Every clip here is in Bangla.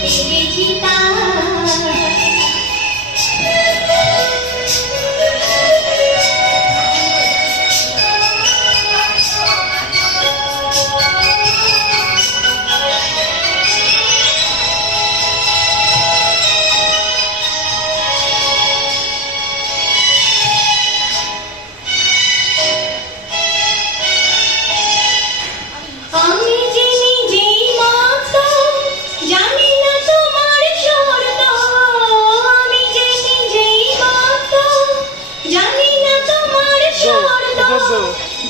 পেয়েছি তার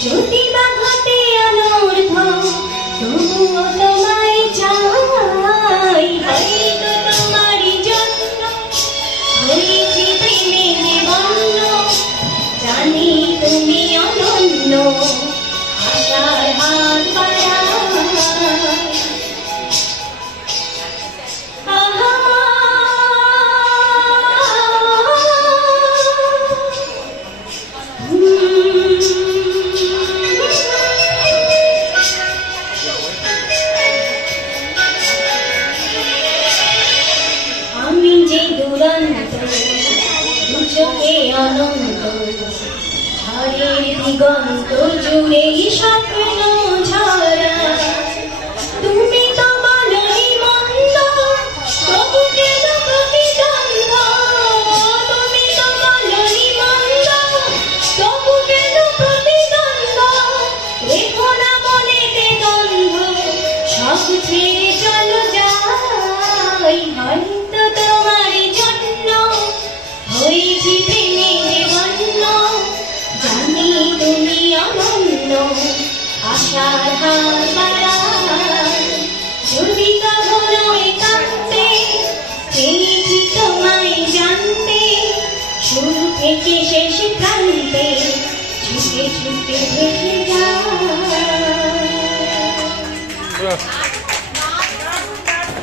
যদি বা ঘটে অনর্থ তবুও তোমায় চাই হয়তো তোমারই জন্য হয়েছি প্রেমে নিবন্ধ জানি তুমি অনন্য আশার হাত বাড়াই চোখে আনন্দ ঝড়ের দিগন্ত জুড়ে স্বপ্ন ঝরা তুমি তো বলনি মন্দ তবু কেন প্রতিদ্বন্দ্ব তুমি তো বলনি মন্দ তবু কেন প্রতিদ্বন্দ্ব রেখো না মনেতে দ্বন্দ্ব সব ছেড়ে চলো যাই হয়তো তোমার জন্য হয়েছি প্রেমে নিবন্ধ জানি তুমি অনন্য আশার হাত বাড়াই যদি কখনো একান্তে পেয়েছি তোমায় জানতে শুরু থেকে শেষ প্রান্তে ছুটে ছুটে ভেসে যায়